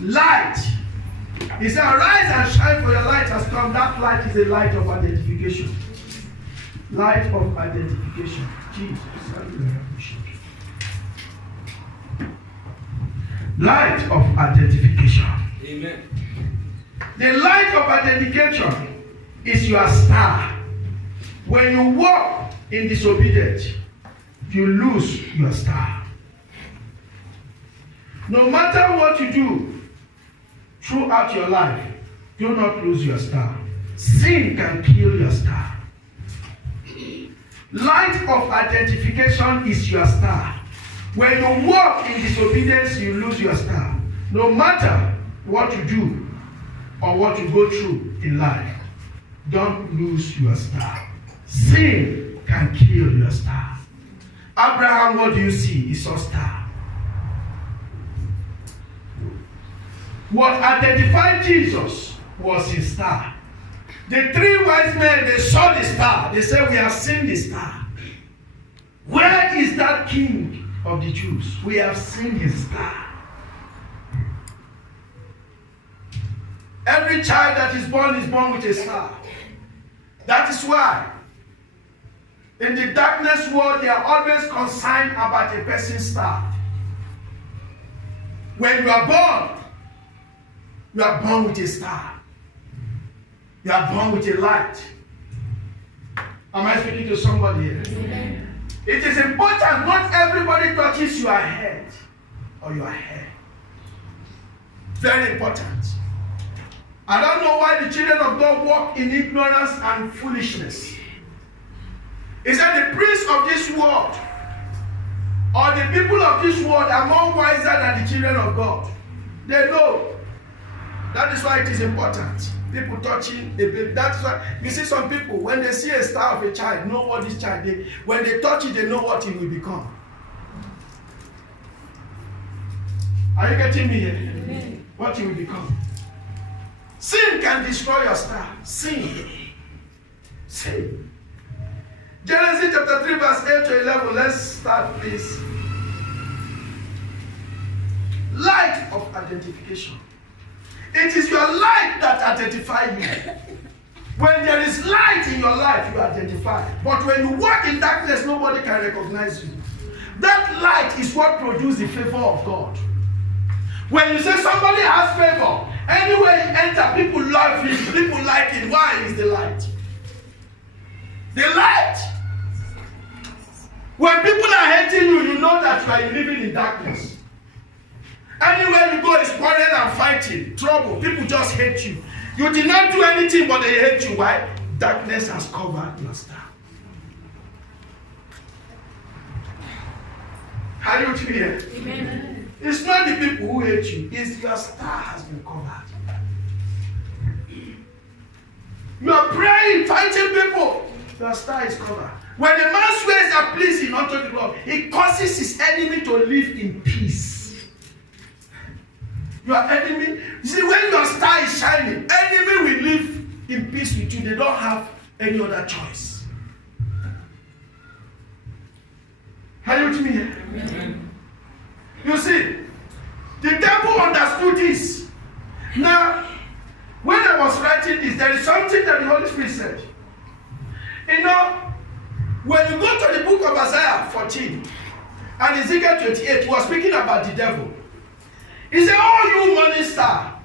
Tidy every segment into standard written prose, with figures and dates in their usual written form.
Light. He said, arise and shine, for your light has come. That light is a light of identification. Light of identification. Jesus. Light of identification. Amen. The light of identification is your star. When you walk in disobedience, you lose your star. No matter what you do throughout your life, do not lose your star. Sin can kill your star. Light of identification is your star. When you walk in disobedience, you lose your star. No matter what you do or what you go through in life, don't lose your star. Sin can kill your star. Abraham, what do you see? He saw star. What identified Jesus was his star. The three wise men, they saw the star. They said, we have seen the star. Where is that king of the Jews? We have seen his star. Every child that is born with a star. That is why in the darkness world, they are always concerned about a person's star. When you are born with a star. You are born with a light. Am I speaking to somebody here? Amen. It is important not everybody touches your head or your hair. Very important. I don't know why the children of God walk in ignorance and foolishness. He said the priests of this world or the people of this world are more wiser than the children of God. They know. That is why it is important. People touching a baby. That's why you see some people, when they see a star of a child, know what this child is. When they touch it, they know what it will become. Are you getting me here? Amen. What it will become. Sin can destroy your star. Sin. Sin. Genesis chapter 3 verse 8 to 11. Let's start please. Light of identification. It is your light that identifies you. When there is light in your life, you identify. But when you walk in darkness, nobody can recognize you. That light is what produces the favor of God. When you say somebody has favor, anywhere you enter, people love him, people like him. Why is the light? The light. When people are hating you, you know that you are living in darkness. Anywhere you go is quarrel and fighting, trouble. People just hate you. You did not do anything, but they hate you. Why? Darkness has covered your star. Are you with me here? Amen. It's not the people who hate you. It's your star has been covered. You are praying, fighting people. Your star is covered. When a man's ways are pleasing unto the Lord, he causes his enemy to live in peace. Your enemy, you see, when your star is shining, enemy will live in peace with you. They don't have any other choice. Are you with me here? Amen. You see, the devil understood this. Now, when I was writing this, there is something that the Holy Spirit said. You know, when you go to the book of Isaiah 14 and Ezekiel 28, he was speaking about the devil. He said, oh, you morning star,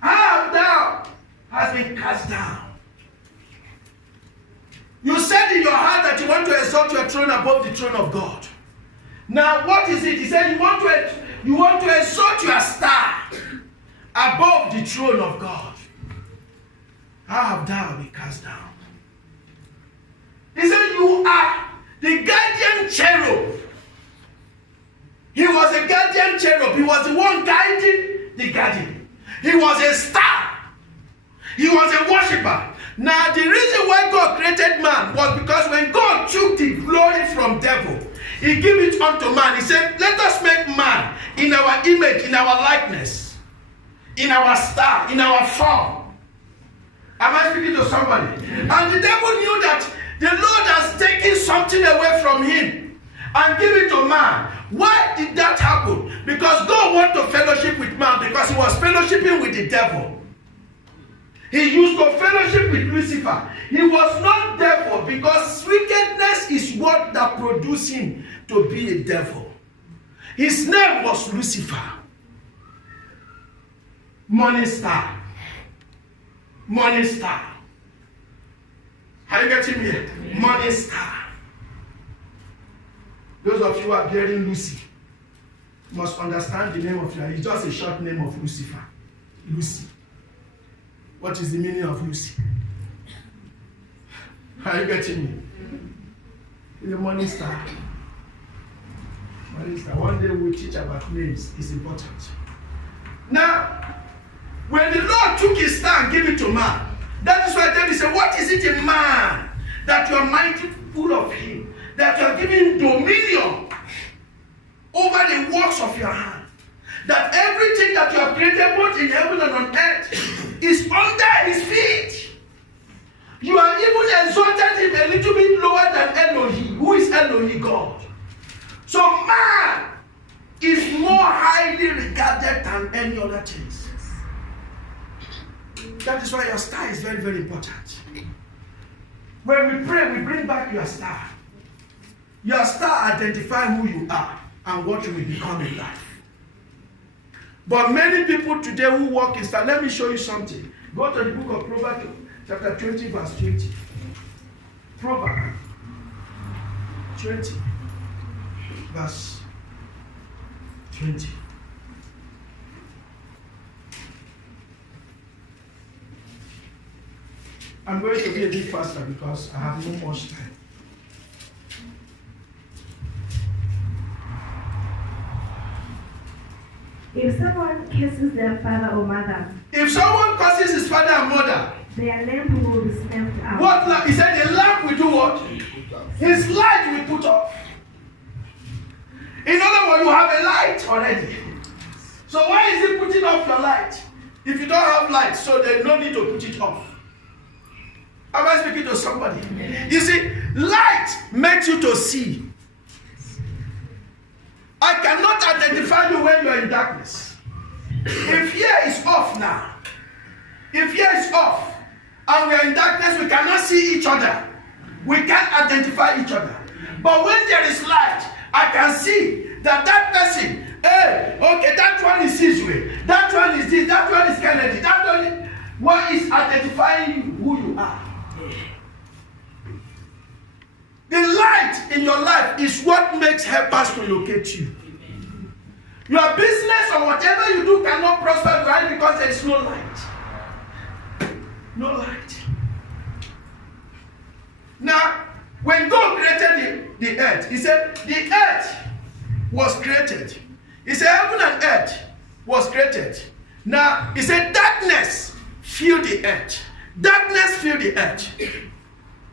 how thou has been cast down. You said in your heart that you want to exalt your throne above the throne of God. Now, what is it? He said, you want to exalt your star above the throne of God. How have thou been cast down? He said, you are the guardian cherub. He was a guardian cherub. He was the one guiding the guardian. He was a star. He was a worshiper. Now, the reason why God created man was because when God took the glory from devil, he gave it unto man. He said, let us make man in our image, in our likeness, in our star, in our form. Am I speaking to somebody? And the devil knew that the Lord has taken something away from him and give it to man. Why did that happen? Because God wants to fellowship with man. fellowshipping with the devil. He used to fellowship with Lucifer. He was not devil because wickedness is what that produced him to be a devil. His name was Lucifer. Morning star. Morning star. Are you getting me? Morning star. Those of you who are bearing Lucy must understand the name of your. It's just a short name of Lucifer. Lucy. What is the meaning of Lucy? Are you getting me? It's a morning star. Morning star. One day we'll teach about names. It's important. Now, when the Lord took his star and gave it to man, that is why David said, what is it in man that you are mindful of him? That you are giving dominion over the works of your hand. That everything that you have created both in heaven and on earth is under his feet. You are even exalted him a little bit lower than Elohim. Who is Elohim? God. So man is more highly regarded than any other things. That is why your star is very, very important. When we pray, we bring back your star. Your star identifies who you are and what you will become in life. But many people today who walk in star, let me show you something. Go to the book of Proverbs, chapter 20, verse 20. Proverbs 20, verse 20. I'm going to be a bit faster because I have no much time. If someone kisses their father or mother, if someone curses his father and mother, their lamp will be snuffed out. What lamp? He said the lamp will do what? His light will put off. In other words, you have a light already. So why is he putting off your light? If you don't have light, so there's no need to put it off. Am I speaking to somebody? You see, light makes you to see. I cannot identify you when you are in darkness. If here is off now, if here is off, and we are in darkness, we cannot see each other. We can't identify each other. But when there is light, I can see that person, hey, okay, that one is his way, that one is this, that one is Kennedy, that one is, what is identifying who you are. The light in your life is what makes helpers to locate you. Your business or whatever you do cannot prosper right because there is no light. No light. Now, when God created the earth, he said the earth was created. He said heaven and earth was created. Now, he said darkness filled the earth. Darkness filled the earth.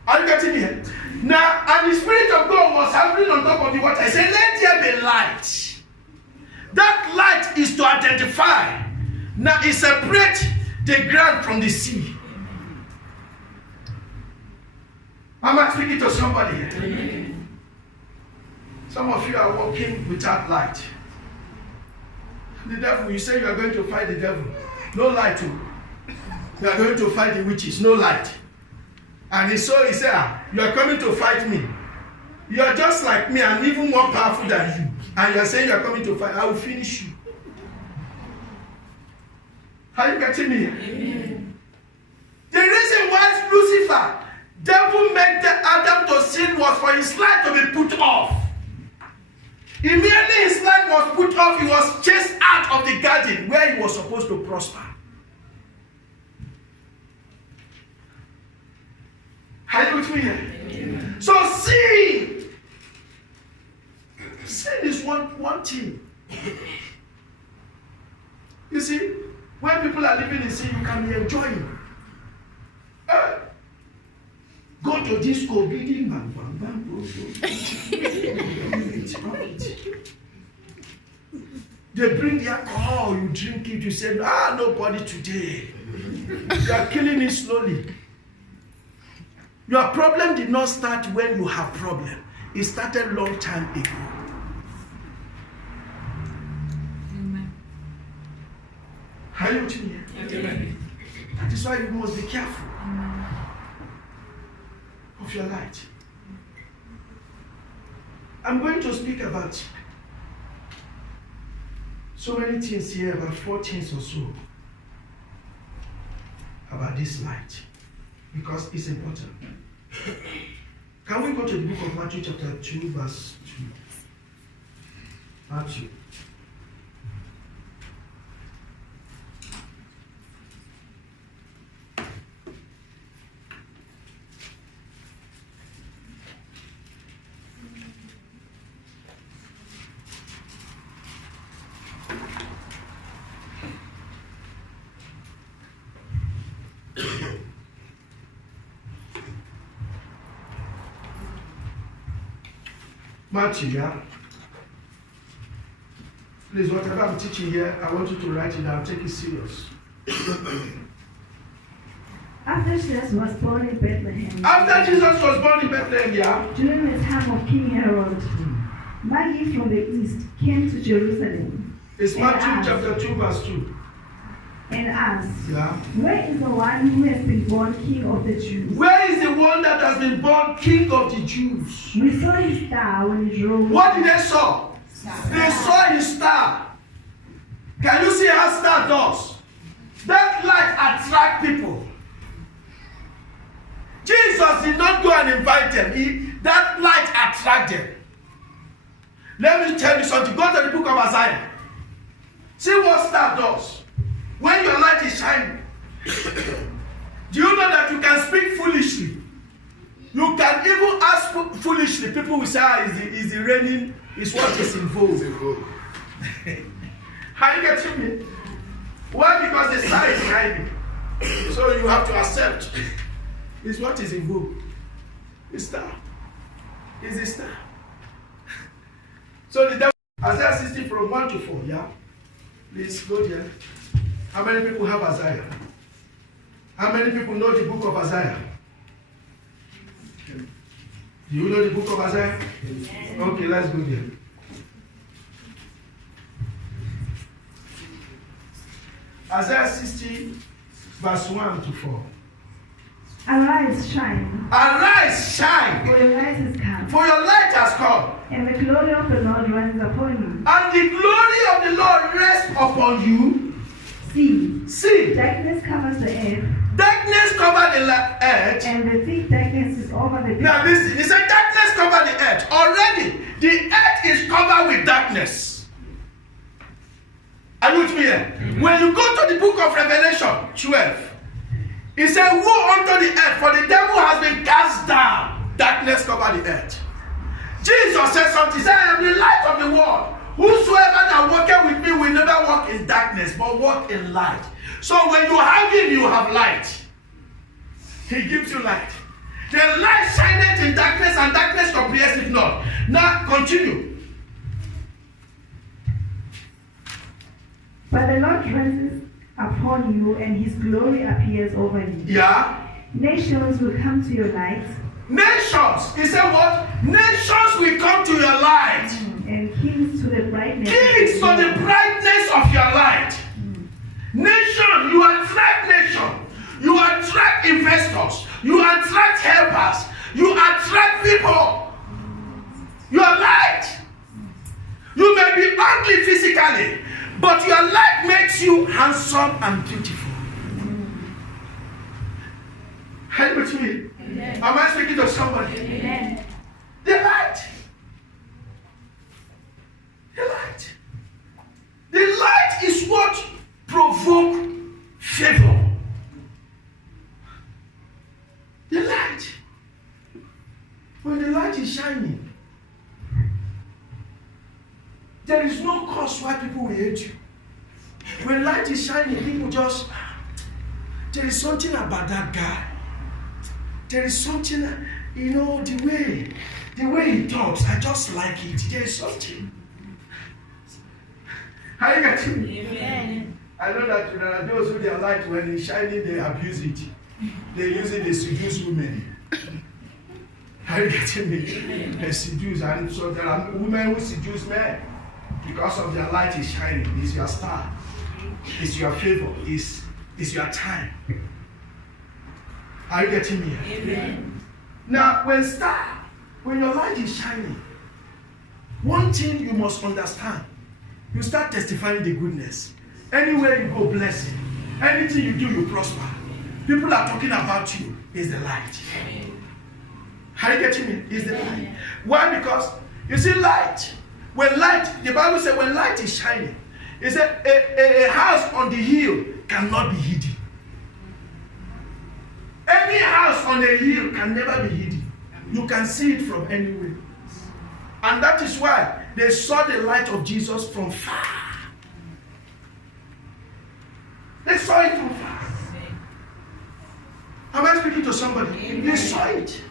Are you getting me? Now, and the Spirit of God was hovering on top of the water. He said, let there be light. That light is to identify. Now, it separates the ground from the sea. Am I speaking to somebody here? Some of you are walking without light. The devil, you say you are going to fight the devil. No light too. You are going to fight the witches. No light. And he said, you are coming to fight me. You are just like me. I'm even more powerful than you. And you are saying you are coming to fight. I will finish you. Are you getting me? Amen. The reason why Lucifer, devil made Adam to sin was for his light to be put off. Immediately his light was put off, he was chased out of the garden where he was supposed to prosper. Are you with me here? Amen. So sin is one thing. You see, when people are living in sin, you can be enjoying. Go to disco, beating, bang, bang, bang, they bring the alcohol, you drink it, you say, nobody today. You are killing it slowly. Your problem did not start when you have problem. It started a long time ago. Amen. Are you with me? Amen. That is why you must be careful of your light. I'm going to speak about so many things here, about 4 things or so about this light, because it's important. Can we go to the book of Matthew chapter 2 verse 2? Matthew. Matthew, yeah? Please, whatever I'm teaching here, I want you to write it down. Take it serious. After Jesus was born in Bethlehem. Yeah? During the time of King Herod, Magi from the east came to Jerusalem. It's Matthew chapter 2 verse 2. And asked, yeah? Where is the one who has been born King of the Jews? Where is the one that has been born King of the Jews? We saw his star when it rose. What did they saw? They saw his star. Can you see how star does? That light attracts people. Jesus did not go and invite them. That light attracted them. Let me tell you something. Go to the book of Isaiah. See what star does. When your light is shining, do you know that you can speak foolishly? You can even ask foolishly. People will say, is the raining? Is what is involved. How you getting me? Why? Because the star is shining. So you have to accept. Is what is involved. The star. Is the star. So the devil, Isaiah 60 from 1 to 4, yeah? Please go there. How many people have Isaiah? How many people know the book of Isaiah? Do you know the book of Isaiah? Okay, let's go there. Isaiah 60, verse 1 to 4. Arise, shine. Arise, shine. For your light has come. For your light has come. And the glory of the Lord rests upon you. And the glory of the Lord rests upon you. See. Darkness covers the earth. Darkness covers the earth. And the thick darkness is over the earth. Now listen, he said darkness covers the earth. Already, the earth is covered with darkness. Are you with me here? Mm-hmm. When you go to the book of Revelation 12, he said, woe unto the earth, for the devil has been cast down. Darkness covers the earth. Jesus said something. He said, I am the light of the world. Whosoever that walketh with me will never walk in darkness, but walk in light. So when you have him, you have light. He gives you light. The light shineth in darkness, and darkness comprehends it not. Now continue. But the Lord rises upon you, and his glory appears over you. Yeah. Nations will come to your light. Nations. He said what? Nations will come to your light. And kings to the brightness. Kings to the brightness of your light. Nation, you attract nation. You attract investors. You attract helpers. You attract people. Your light. You may be ugly physically, but your light makes you handsome and beautiful. Are you with me? Amen. Am I speaking to somebody? Amen. The light. The light. The light is what provokes favor. The light. When the light is shining, there is no cause why people will hate you. When light is shining, people just, there is something about that guy. There is something, the way he talks, I just like it. There is something. How you getting me? Amen. I know that there are those who their light, when it's shining, they abuse it. They use it to seduce women. How you getting me? They seduce, and so there are women who seduce men because of their light is shining. It's your star. is your favor, is your time. Are you getting me? Amen. Now, when your light is shining, one thing you must understand, you start testifying the goodness. Anywhere you go, blessing. Anything you do, you prosper. People are talking about you. Is the light. Are you getting me? Is the light. Why? Because you see light. When light, the Bible says when light is shining, it said a house on the hill cannot be hidden. Any house on a hill can never be hidden. You can see it from anywhere. And that is why they saw the light of Jesus from far. They saw it from far. Am I speaking to somebody? Amen. They saw it.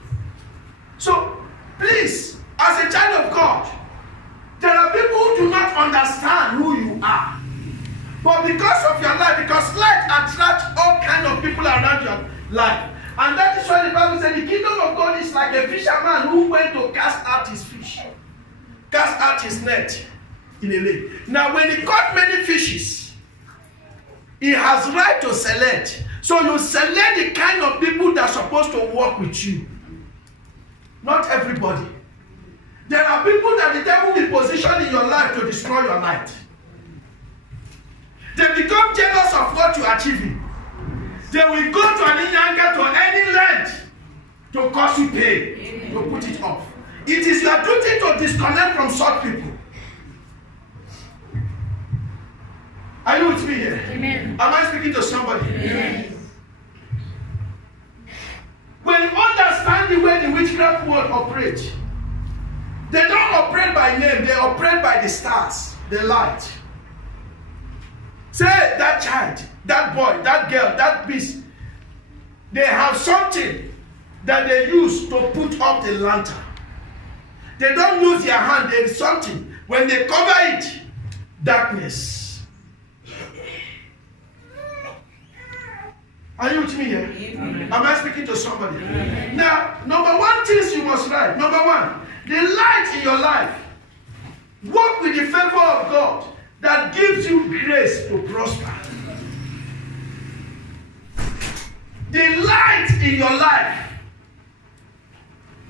So, please, as a child of God, there are people who do not understand who you are. But because of your life, because light attracts all kinds of people around your life. And that is why the Bible said the kingdom of God is like a fisherman who went to cast out his fish. Cast out his net in a lake. Now, when he caught many fishes, he has right to select. So you select the kind of people that are supposed to work with you. Not everybody. There are people that the devil will position in your life to destroy your light. They become jealous of what you are achieving. They will go to an anger to any length to cause you pain, to put it off. It is your duty to disconnect from such people. Are you with me here? Amen. Am I speaking to somebody? Yes. When you understand the way the witchcraft world operates, they don't operate by name, they operate by the stars, the light. Say that child, that boy, that girl, that beast, they have something that they use to put up the lantern. They don't use their hand, there is something. When they cover it, darkness. Are you with me here? Amen. Am I speaking to somebody? Amen. Now, number one things you must write. Number one, the light in your life. Walk with the favor of God that gives you grace to prosper. The light in your life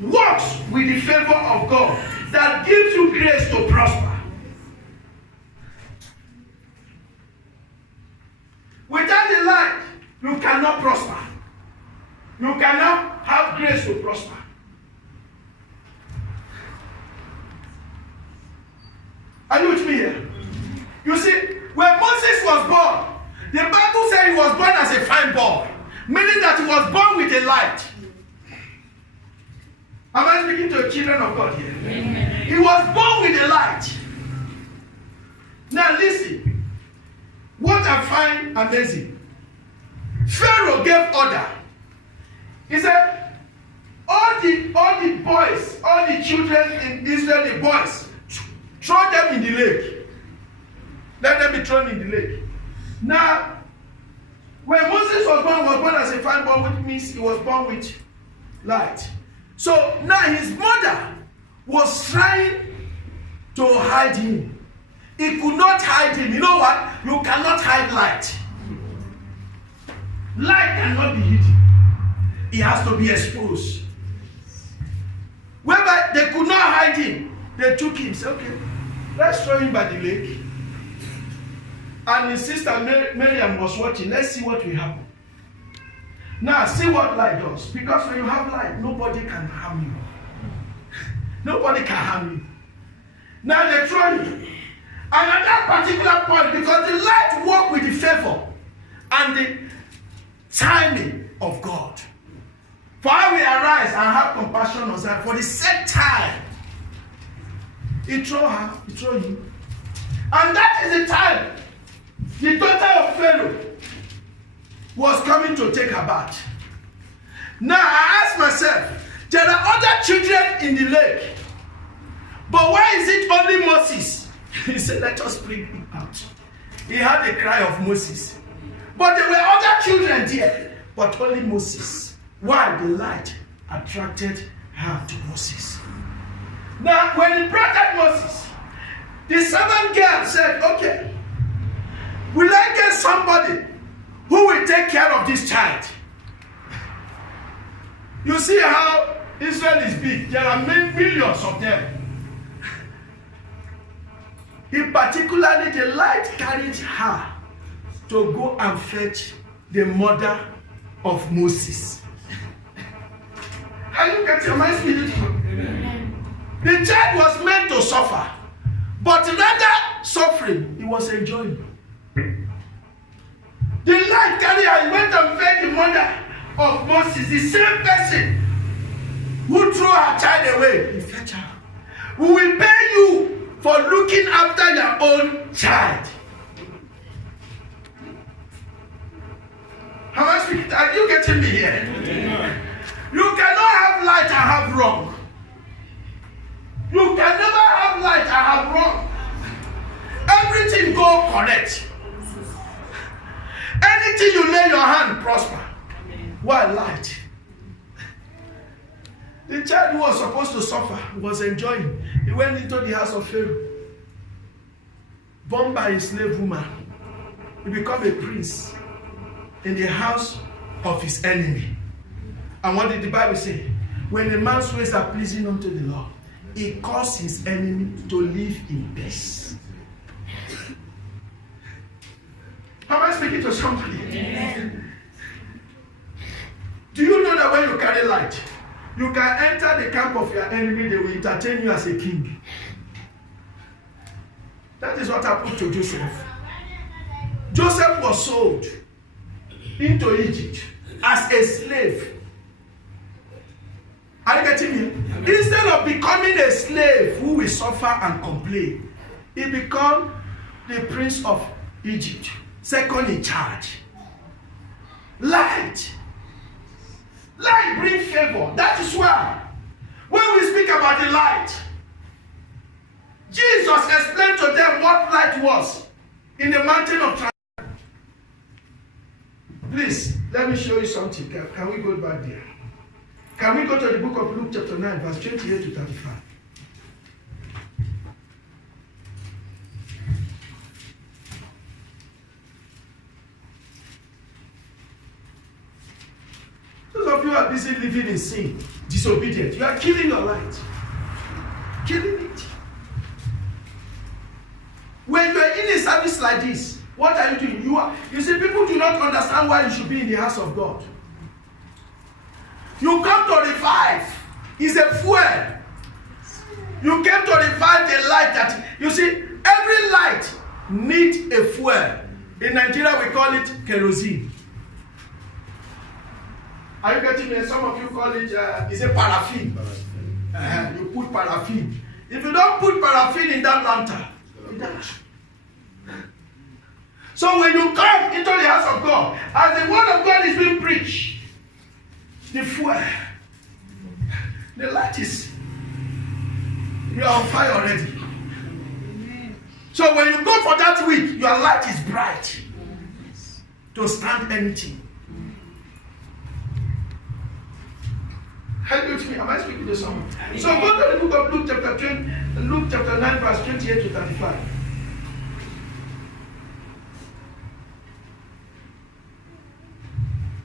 works with the favor of God that gives you grace to prosper. Without the light, you cannot prosper. You cannot have grace to prosper. Are you with me here? You see, when Moses was born, the Bible said he was born as a fine boy, meaning that he was born with a light. Am I speaking to the children of God here? Amen. He was born with a light. Now listen, what I find amazing. Pharaoh gave order. He said, all the boys, all the children in Israel, the boys, throw them in the lake. Let them be thrown in the lake. Now, when Moses was born as a fine boy, which means he was born with light. So now his mother was trying to hide him. He could not hide him. You know what? You cannot hide light. Light cannot be hidden. It has to be exposed. Whereby they could not hide him, they took him. Said, okay, let's throw him by the lake. And his sister Miriam was watching. Let's see what will happen. Now, see what light does. Because when you have light, nobody can harm you. Nobody can harm you. Now they throw him. And at that particular point, because the light worked with the favor and the timing of God. For I will arise and have compassion on Zion. For the set time, he throw her, he throw him. And that is the time the daughter of Pharaoh was coming to take her bath. Now I ask myself, there are other children in the lake, but why is it only Moses? He said, let us bring him out. He had the cry of Moses. But there were other children there, but only Moses. Why? The light attracted her to Moses. Now, when he brought out Moses, the servant girl said, okay, Will I get somebody who will take care of this child? You see how Israel is big. There are millions of them. In particularly, the light carried her to go and fetch the mother of Moses. Are you getting my spirit? The child was meant to suffer, but rather suffering, he was enjoying. The light carrier went and fed the mother of Moses, the same person who threw her child away. He fetched her. We will pay you for looking after your own child. How am I speaking? Are you getting me here? Yeah. You cannot have light and have wrong. You can never have light and have wrong. Everything go correct. Anything you lay your hand prosper. Why light? The child who was supposed to suffer was enjoying. He went into the house of Pharaoh, born by a slave woman. He became a prince in the house of his enemy. And what did the Bible say? When a man's ways are pleasing unto the Lord, he caused his enemy to live in peace. Am I speaking to somebody? Amen. Do you know that when you carry light, you can enter the camp of your enemy, they will entertain you as a king. That is what happened to Joseph. Joseph was sold into Egypt as a slave. Are you getting me? Instead of becoming a slave who will suffer and complain, he became the prince of Egypt, second in charge. Light. Light brings favor. That is why when we speak about the light, Jesus explained to them what light was in the mountain of Transfiguration. Please, let me show you something. Can we go back there? Can we go to the book of Luke chapter 9, verse 28 to 35? Those of you who are busy living in sin, disobedient, you are killing your light. Killing it. When you are in a service like this, what are you doing? You see, people do not understand why you should be in the house of God. You come to revive. It's a fuel. You came to revive the light that, you see, every light needs a fuel. In Nigeria, we call it kerosene. Are you getting me? Some of you call it, it's a paraffin. You put paraffin. If you don't put paraffin in that lantern, it dies. So when you come into the house of God, as the word of God is being preached, the fuel, the light is, you are on fire already. So when you go for that week, your light is bright to stand anything. Help you to me. Am I speaking to someone? So go to the book of Luke chapter 9, verse 28 to 35.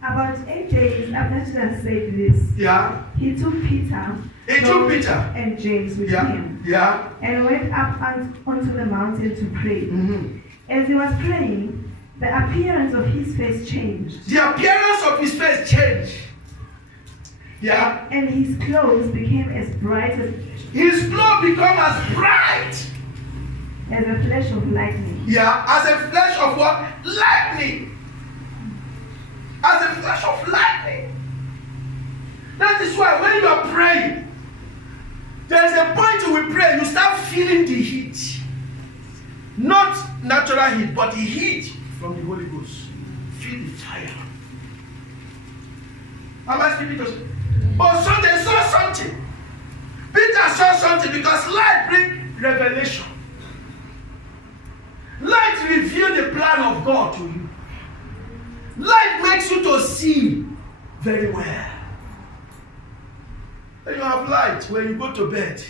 About 8 days after Jesus said this, he took Peter and James with him and went up onto the mountain to pray. Mm-hmm. As he was praying, the appearance of his face changed. The appearance of his face changed. Yeah. And his clothes became as bright as... His clothes become as bright as a flash of lightning. Yeah, as a flash of what? Lightning. As a flash of lightning. That is why when you are praying, there is a point you will pray, you start feeling the heat. Not natural heat, but the heat from the Holy Ghost. Feel the fire. Am I speaking to you? But so they saw something. Peter saw something because light brings revelation. Light reveals the plan of God to you. Light makes you to see very well. When you have light, when you go to bed,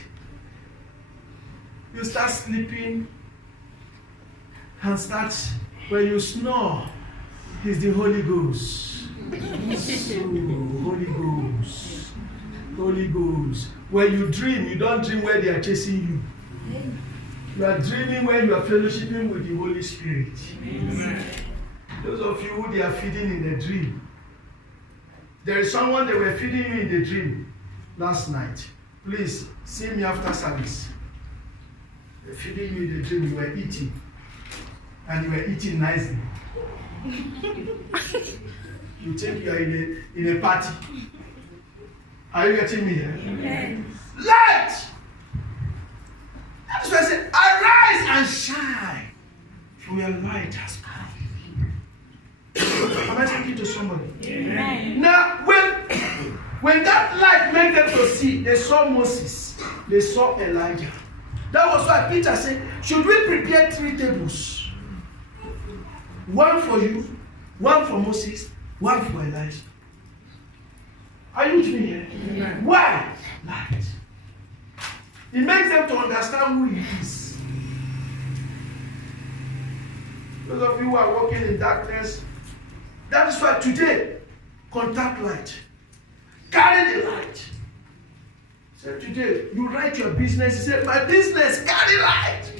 you start sleeping and start When you snore, it's the Holy Ghost. Holy Ghost. Holy Ghost. When you dream, you don't dream where they are chasing you. You are dreaming when you are fellowshipping with the Holy Spirit. Amen. Those of you who they are feeding in the dream. There is someone they were feeding you in the dream last night. Please see me after service. They're feeding you in the dream. You were eating. And you were eating nicely. You think you are in a party. Are you getting me here? Amen. Light! That's why I said, arise and shine, for your light has come. Am I talking to somebody? Amen. Now, when that light made them to see, they saw Moses, they saw Elijah. That was why Peter said, should we prepare 3 tables? One for you, one for Moses, one for Elijah. Are you with me here? Amen. Why? Light. It makes them to understand who he is. Those of you who are walking in darkness, that is why today, contact light. Carry the light. Say today, you write your business, you say, my business, carry light.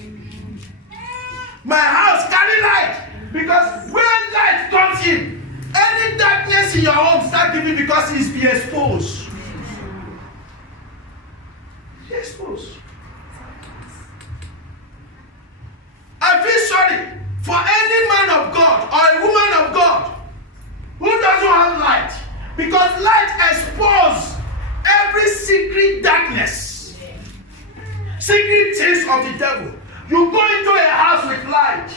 My house, carry light. Because when light comes in, any darkness in your home start giving because it's be exposed. Be exposed. I feel sorry for any man of God or a woman of God who doesn't have light, because light exposes every secret darkness, secret things of the devil. You go into a house with light,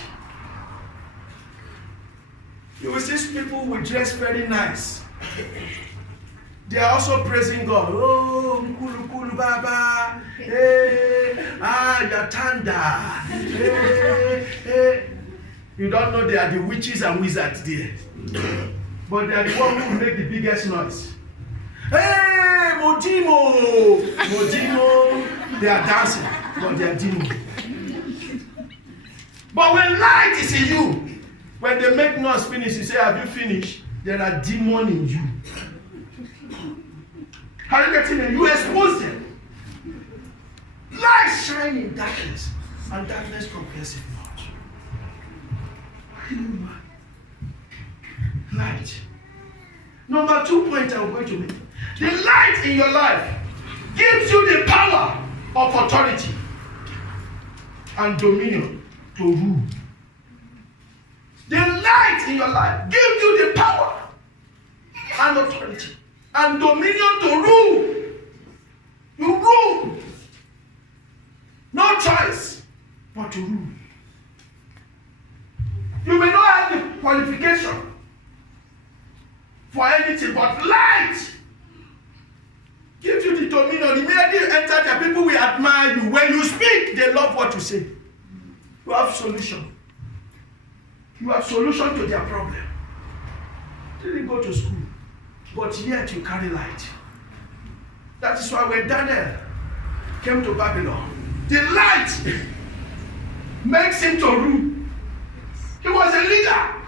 you will see people will dress very nice. They are also praising God. Oh, Mkulu Kulu Baba. Hey, Yatanda. Hey, hey. You don't know they are the witches and wizards there. But they are the ones who make the biggest noise. Hey, Mojimo! Mojimo, they are dancing, but they are demons. But when light is in you, when they make noise finish, you say, have you finished? There are demons in you. How you getting them? You expose them. Light shine in darkness, and darkness comprehends it not. Light. Number 2 point I'm going to make. The light in your life gives you the power of authority and dominion to rule. The light in your life gives you the power and authority and dominion to rule. You rule. No choice but to rule. You may not have the qualification for anything, but light gives you the dominion. Immediately you enter there, people will admire you. When you speak, they love what you say. You have solution. You have solution to their problem. You didn't go to school, but yet you carry light. That is why when Daniel came to Babylon, the light makes him to rule. He was a leader.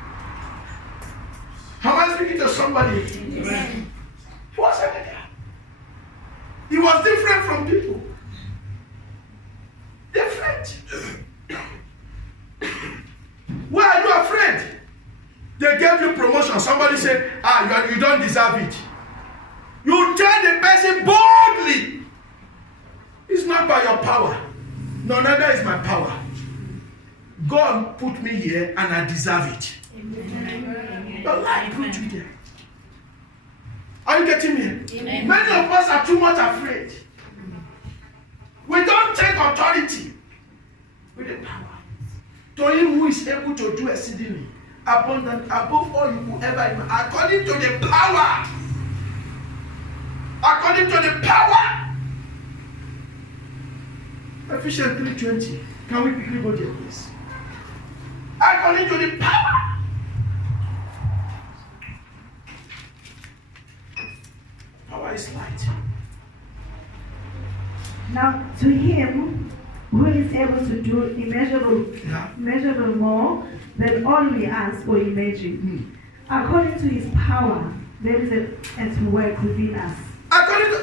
Am I speaking to somebody? Amen. He was a leader. He was different from people. Different. Why are you afraid? They gave you promotion. Somebody said, you don't deserve it. You tell the person boldly, it's not by your power. No, neither is my power. God put me here and I deserve it. Amen. The light put you there. Are you getting me? Amen. Many of us are too much afraid. We don't take authority with the power. To him who is able to do exceedingly abundant above all you could ever imagine, according to the power. According to the power. Ephesians 3:20. Can we quickly go there, please? According to the power. Power is light. Now to him who is able to do immeasurable more than all we ask or imagine. According to his power, that is at work within us.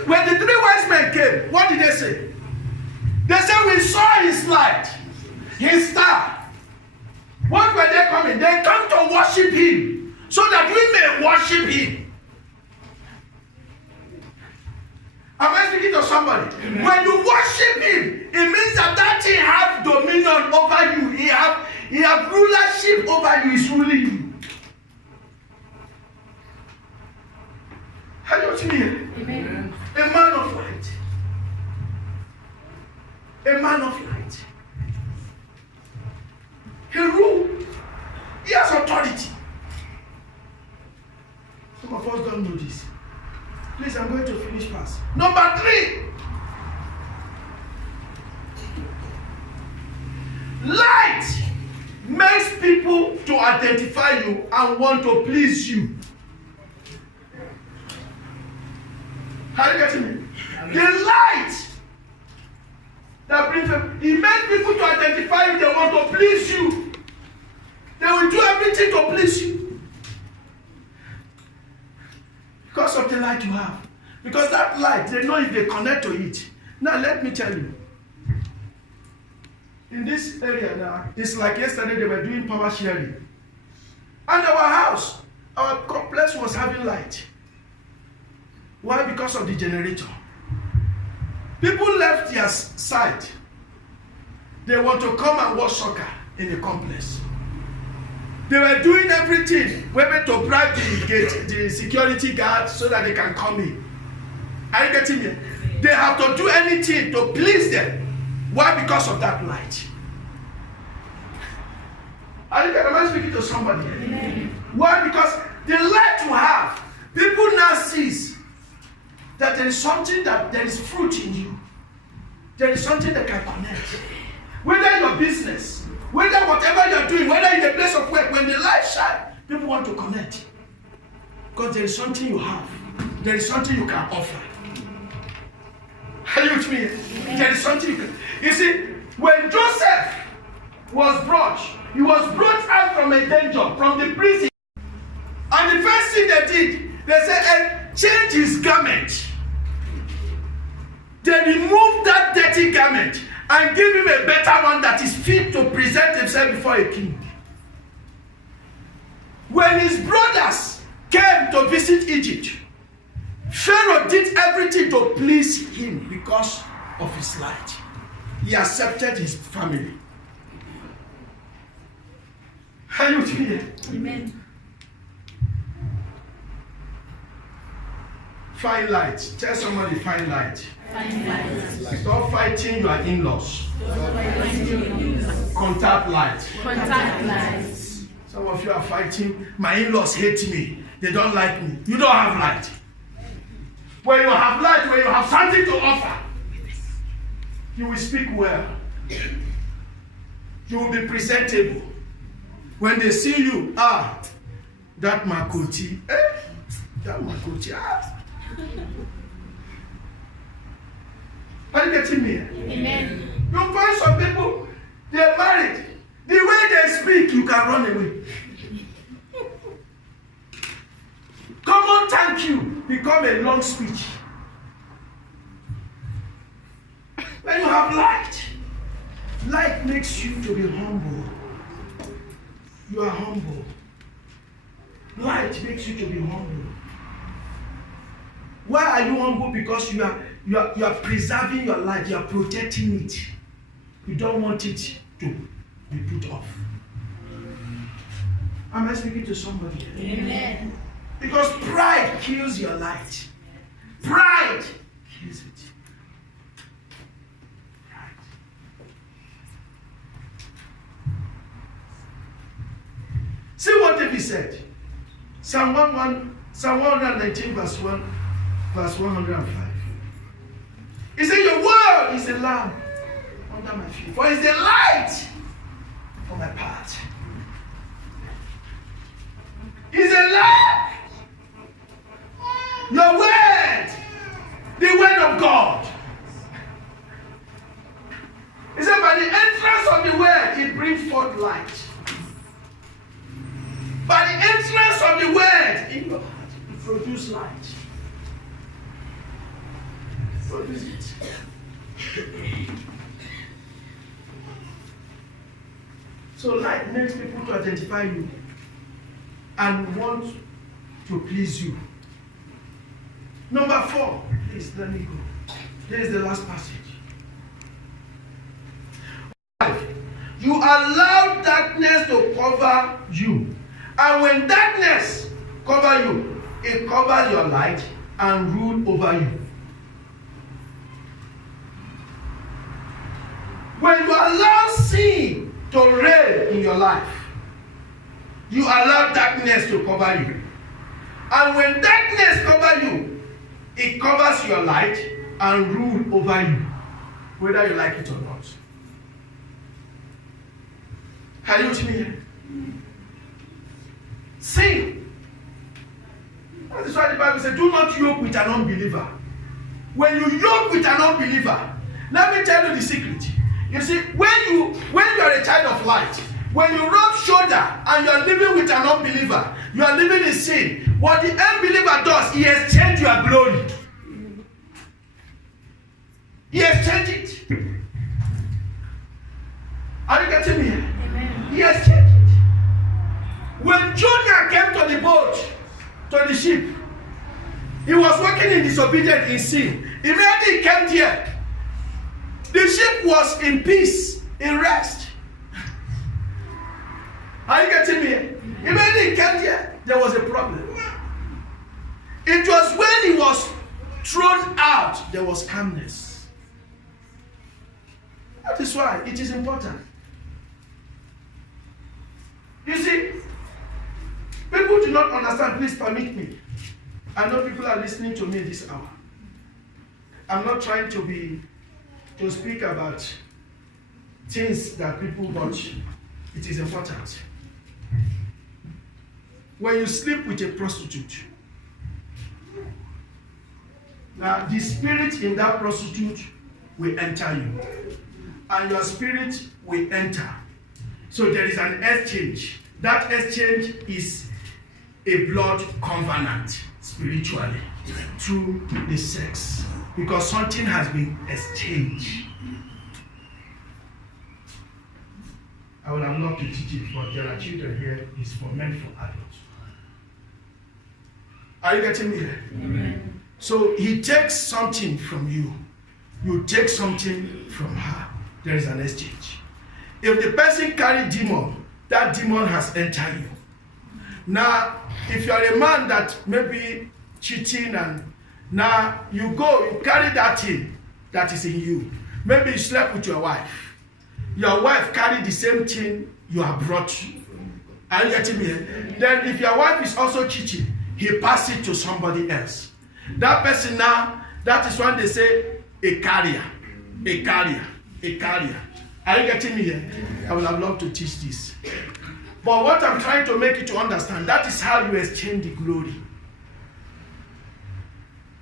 When the three wise men came, what did they say? They said, we saw his light, his star. What were they coming? They come to worship him, so that we may worship him. Am I speaking to somebody? Amen. When you worship him, it means that he have dominion over you. He have rulership over you. He's ruling you. How do you mean? Amen. A man of light. A man of light. He rules. He has authority. Some of us don't know this. Please, I'm going to finish fast. Number 3. Light makes people to identify you and want to please you. How do you get me? The light that brings them, it makes people to identify you, they want to please you. They will do everything to please you. Because of the light you have. Because that light, they know if they connect to it. Now let me tell you. In this area now, it's like yesterday they were doing power sharing. And our house, our complex was having light. Why? Because of the generator. People left their side. They want to come and watch soccer in the complex. They were doing everything, maybe to bribe the security guard so that they can come in. Are you getting me? They have to do anything to please them. Why? Because of that light. Am I speaking to somebody? Amen. Why? Because the light you have, people now sees that there is something, that there is fruit in you. There is something that can connect. Whether your business, whether whatever you're doing, whether in the place of work, when the light shines, people want to connect. Because there is something you have. There is something you can offer. Are you with me? There is something you can. You see, when Joseph was brought, he was brought out from a danger, from the prison. And the first thing they did, they said, change his garment. They removed that dirty garment and give him a better one that is fit to present himself before a king. When his brothers came to visit Egypt, Pharaoh did everything to please him because of his light. He accepted his family. Are you here? Amen. Find light. Tell somebody, find light. Find light. Stop fighting your in-laws. Contact light. Contact light. Some of you are fighting. My in-laws hate me. They don't like me. You don't have light. When you have light, when you have something to offer, you will speak well. You will be presentable. When they see you, that Makoti, that Makoti, Are you getting me? Amen. You find some people, they're married. The way they speak, you can run away. Come on, thank you. Become a long speech. When you have light, light makes you to be humble. You are humble. Light makes you to be humble. Why are you humble? Because you are preserving your light. You are protecting it. You don't want it to be put off. Am I speaking to somebody? Amen. Because pride kills your light. Pride kills it. Pride. See what David said. Psalm 119 verse 105. He said, your word is a lamp under my feet, for it's the light for my path. It's a lamp. Your word, the word of God. He said, my produce light. Produce it. So light makes people to identify you and want to please you. Number 4, please let me go. Here is the last passage. 5. You allow darkness to cover you. And when darkness covers you, it covers your light and rule over you. When you allow sin to reign in your life, you allow darkness to cover you. And when darkness covers you, it covers your light and rule over you, whether you like it or not. Are you with me here? Sin. That is why the Bible says, do not yoke with an unbeliever. When you yoke with an unbeliever, let me tell you the secret. You see, when you are a child of light, when you rub shoulder and you are living with an unbeliever, you are living in sin. What the unbeliever does, he has changed your glory. He has changed it. Are you getting me? Amen. He has changed it. When Jonah came to the boat, to the ship, he was walking in disobedience, in sin. Immediately he came here. The ship was in peace, in rest. Are you getting me? Immediately he came here, there was a problem. It was when he was thrown out, there was calmness. That is why it is important. You see, people do not understand. Please permit me. I know people are listening to me this hour. I'm not trying to speak about things that people watch. It is important. When you sleep with a prostitute, now the spirit in that prostitute will enter you, and your spirit will enter. So there is an exchange. That exchange is a blood covenant spiritually through the sex, because something has been exchanged. I will not to teach it, but there are children here. It's for men, for adults. Are you getting me here? Amen. So he takes something from you. You take something from her. There is an exchange. If the person carries demon, that demon has entered you. Now, if you are a man that may be cheating, and now you go, you carry that thing that is in you. Maybe you slept with your wife. Your wife carried the same thing you have brought. Are you getting me? Then if your wife is also cheating, he passes it to somebody else. That person now, that is when they say a carrier. A carrier. A carrier. Are you getting me here? I would have loved to teach this. But what I'm trying to make you to understand, that is how you exchange the glory.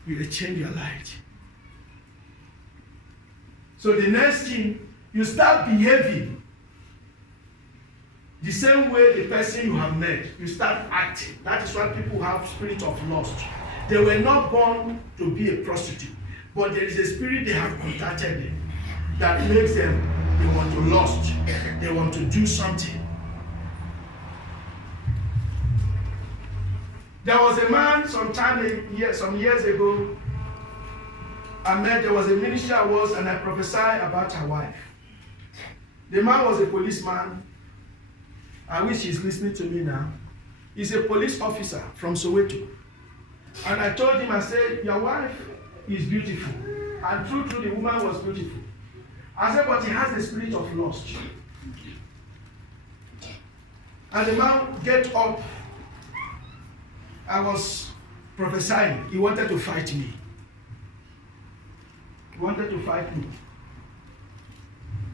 You exchange your light. So the next thing, you start behaving the same way the person you have met. You start acting. That is why people have spirit of lust. They were not born to be a prostitute, but there is a spirit they have contacted them that makes them, they want to lust. They want to do something. There was a man some years ago, I met, there was a ministry I was, and I prophesied about her wife. The man was a policeman. I wish he's listening to me now. He's a police officer from Soweto. And I told him, I said, your wife is beautiful. And true, the woman was beautiful. I said, but he has the spirit of lust. And the man get up. I was prophesying. He wanted to fight me. He wanted to fight me.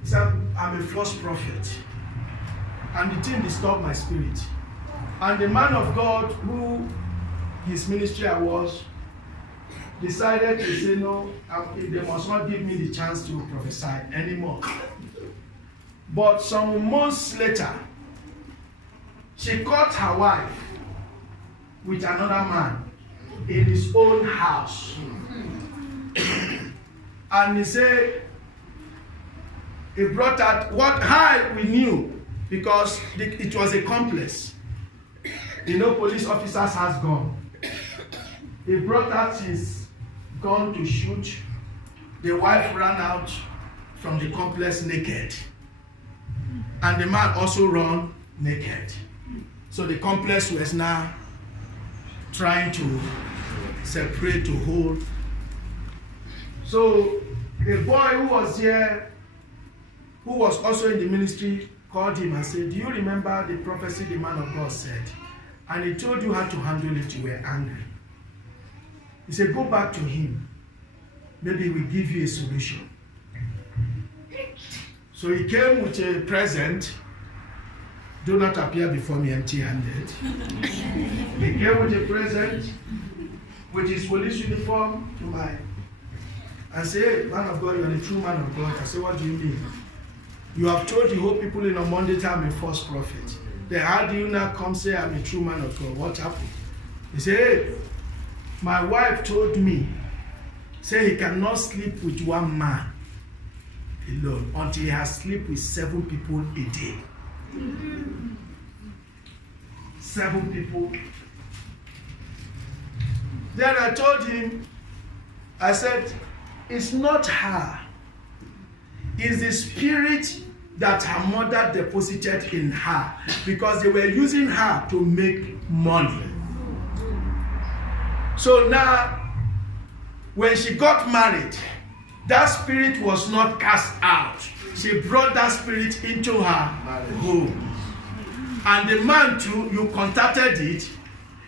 He said, I'm a false prophet. And the thing disturbed my spirit. And the man of God, who his ministry I was, decided to say, no, they must not give me the chance to prophesy anymore. But some months later, she caught her wife with another man in his own house. And he said, he brought out how we knew, because it was a complex. Police officers has gun. He brought out his gun to shoot. The wife ran out from the complex naked. And the man also ran naked. So the complex was now trying to separate, to hold. So a boy who was here, who was also in the ministry, called him and said, do you remember the prophecy the man of God said? And he told you how to handle it, you were angry. He said, go back to him. Maybe he will give you a solution. So he came with a present. Do not appear before me empty-handed. He came with a present, with his police uniform, to mine. And said, man of God, you are the true man of God. I said, what do you mean? You have told the whole people in a Monday time I'm a false prophet. Then how do you now come say I'm a true man of God? What happened? He said, hey, my wife told me, say he cannot sleep with one man alone until he has slept with 7 people a day. 7 people. Then I told him, I said, it's not her. It's the spirit that her mother deposited in her, because they were using her to make money. So now, when she got married, that spirit was not cast out. She brought that spirit into her home. And the man too, you contacted it,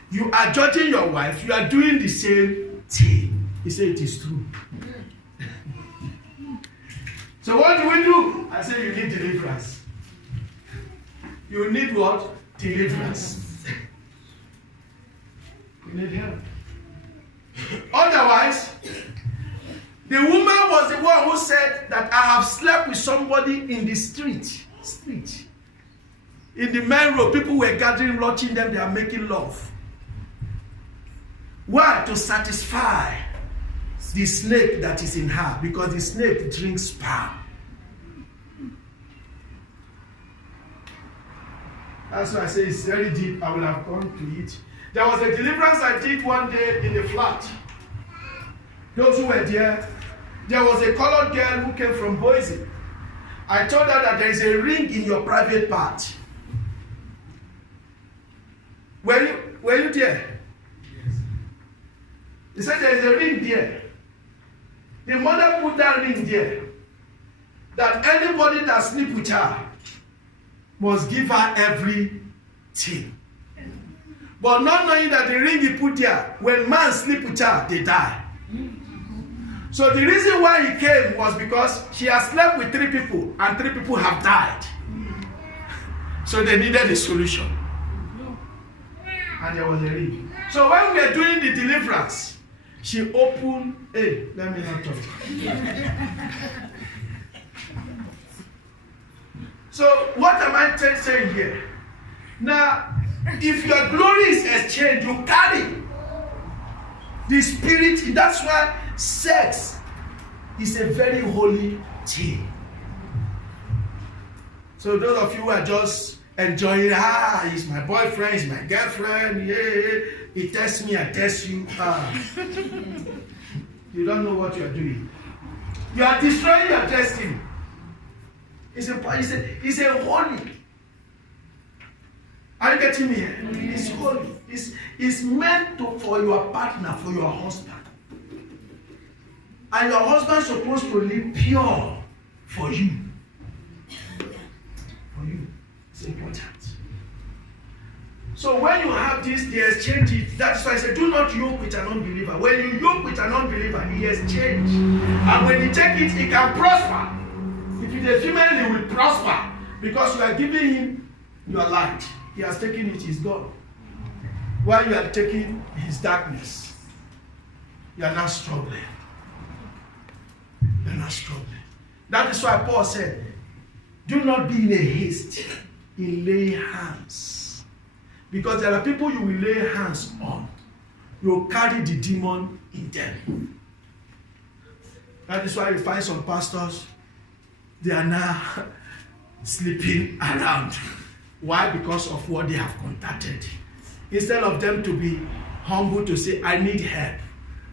you are judging your wife, you are doing the same thing. He said it is true. So what do we do? I said you need deliverance. You need what? Deliverance. You need help. Otherwise, the woman was the one who said that I have slept with somebody in the street. In the main road, people were gathering, watching them, they are making love. Why? To satisfy the snake that is in her, because the snake drinks sperm. That's why I say it's very deep. I will have gone to it. There was a deliverance I did one day in a flat. Those who were there was a colored girl who came from Boise. I told her that there is a ring in your private part. Were you there? Yes. He said there is a ring there. The mother put that ring there. That anybody that sleep with her must give her everything. But not knowing that the ring he put there, when man sleep with her, they die. So the reason why he came was because she has slept with 3 people and 3 people have died. So they needed a solution. And there was a ring. So when we were doing the deliverance, she opened, hey, let me not talk. So what am I saying here? Now, if your glory is exchanged, you carry the spirit. That's why sex is a very holy thing. So those of you who are just enjoying, he's my boyfriend, he's my girlfriend, yeah, he tests me, I test you. You don't know what you are doing. You are destroying your destiny. It's a holy. Are you getting me here? It's holy. It's meant for your partner, for your husband. And your husband is supposed to live pure for you. For you. It's important. So when you have this, they exchange it. That's why I said, do not yoke with an unbeliever. When you yoke with an unbeliever, he exchange. And when you take it, he can prosper. If it's a female, he will prosper. Because you are giving him your light. He has taken it, he's gone. While you are taking his darkness, you are not struggling. You are not struggling. That is why Paul said, do not be in a haste in laying hands. Because there are people you will lay hands on. you carry the demon in them. That is why you find some pastors, they are now sleeping around. Why? Because of what they have contacted. Instead of them to be humble to say, I need help,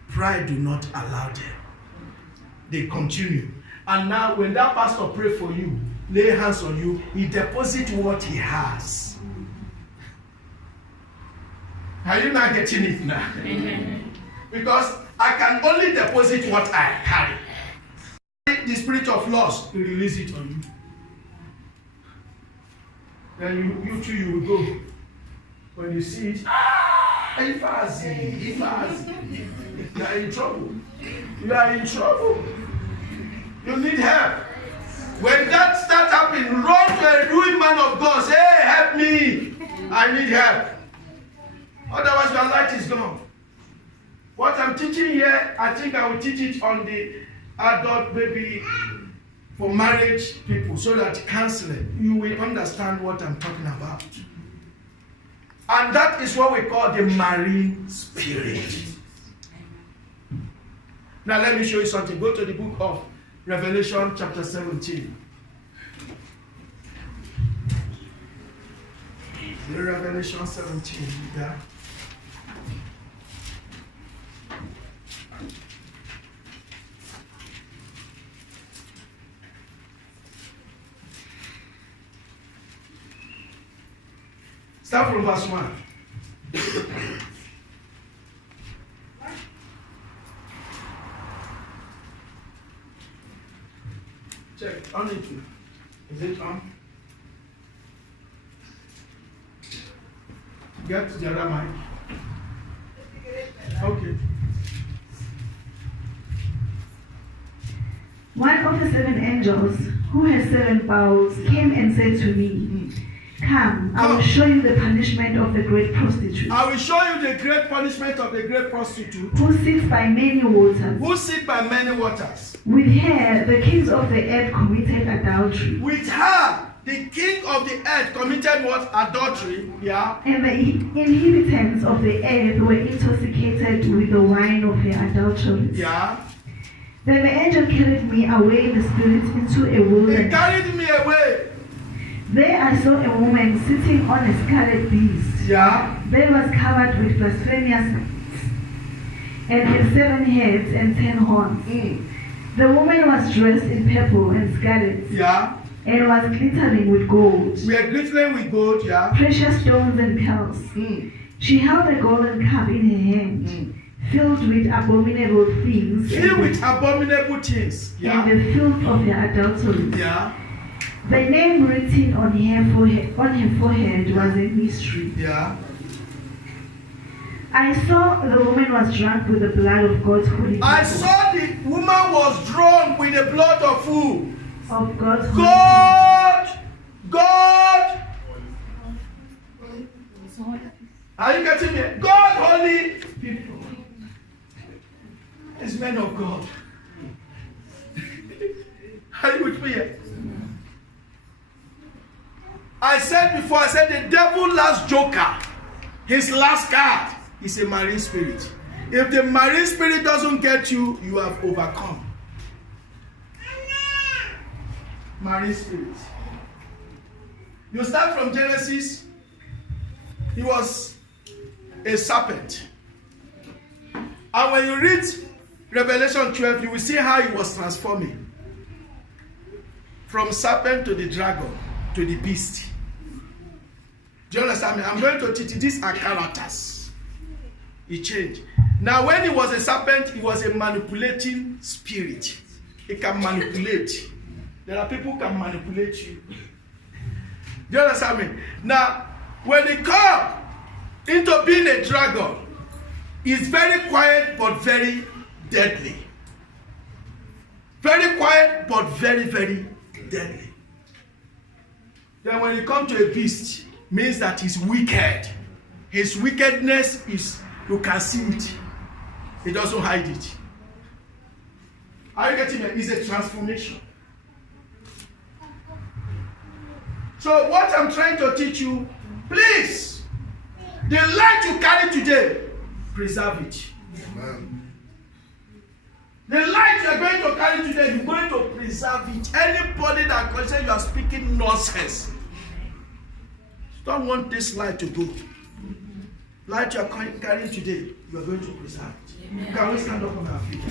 pride do not allow them. They continue. And now when that pastor pray for you, lay hands on you, he deposits what he has. Are you not getting it now? Because I can only deposit what I carry. The spirit of loss will release it on you. Then you too, you will go. When you see it, if I see, you are in trouble. You are in trouble. You need help. When that starts happening, run to a ruined man of God. Say, hey, help me. I need help. Otherwise, your light is gone. What I'm teaching here, I think I will teach it on the adult baby for marriage people, so that counseling, you will understand what I'm talking about. And that is what we call the marine spirit. Now let me show you something. Go to the book of Revelation chapter 17. The Revelation 17. Yeah. Start from verse 1. Check, on it. Is it on? Get the other mic. Okay. One of the 7 angels, who has 7 bowls, came and said to me, Come, I will show you the punishment of the great prostitute. I will show you the great punishment of the great prostitute. Who sits by many waters. Who sit by many waters. With her, the kings of the earth committed adultery. With her, the king of the earth committed what? Adultery. Yeah. And the inhabitants of the earth were intoxicated with the wine of her adultery. Yeah. Then the angel carried me away in the spirit into a wilderness. He carried me away. There I saw a woman sitting on a scarlet beast. Yeah. That was covered with blasphemous names, and had 7 heads and 10 horns. The woman was dressed in purple and scarlet. Yeah. And was glittering with gold. We are glittering with gold, yeah. Precious stones and pearls. She held a golden cup in her hand, filled with abominable things. Filled with abominable things. Yeah. And the filth of her adultery. Yeah. The name written on her forehead was a mystery. Yeah. I saw the woman was drunk with the blood of God's holy people. I saw the woman was drunk with the blood of who? Of God's holy God. Are you getting me? God holy people. It's men of God. Are you with me here? I said before, the devil last joker, his last card is a marine spirit. If the marine spirit doesn't get you, you have overcome. Marine spirit. You start from Genesis, he was a serpent. And when you read Revelation 12, you will see how he was transforming. From serpent to the dragon, to the beast. Do you understand me? I'm going to teach you. These are characters. He changed. Now, when he was a serpent, he was a manipulating spirit. He can manipulate. There are people who can manipulate you. Do you understand me? Now, when he come into being a dragon, he's very quiet but very deadly. Very quiet but very, very deadly. Then when he comes to a beast, means that he's wicked. His wickedness is, you can see it. He doesn't hide it. Are you getting it? It's a transformation. So what I'm trying to teach you, please, the light you carry today, preserve it. Amen. The light you are going to carry today, you're going to preserve it. Anybody that considers you are speaking nonsense, don't want this light to go. Light you are carrying today, you are going to preserve it. Amen. Can we stand up on our feet?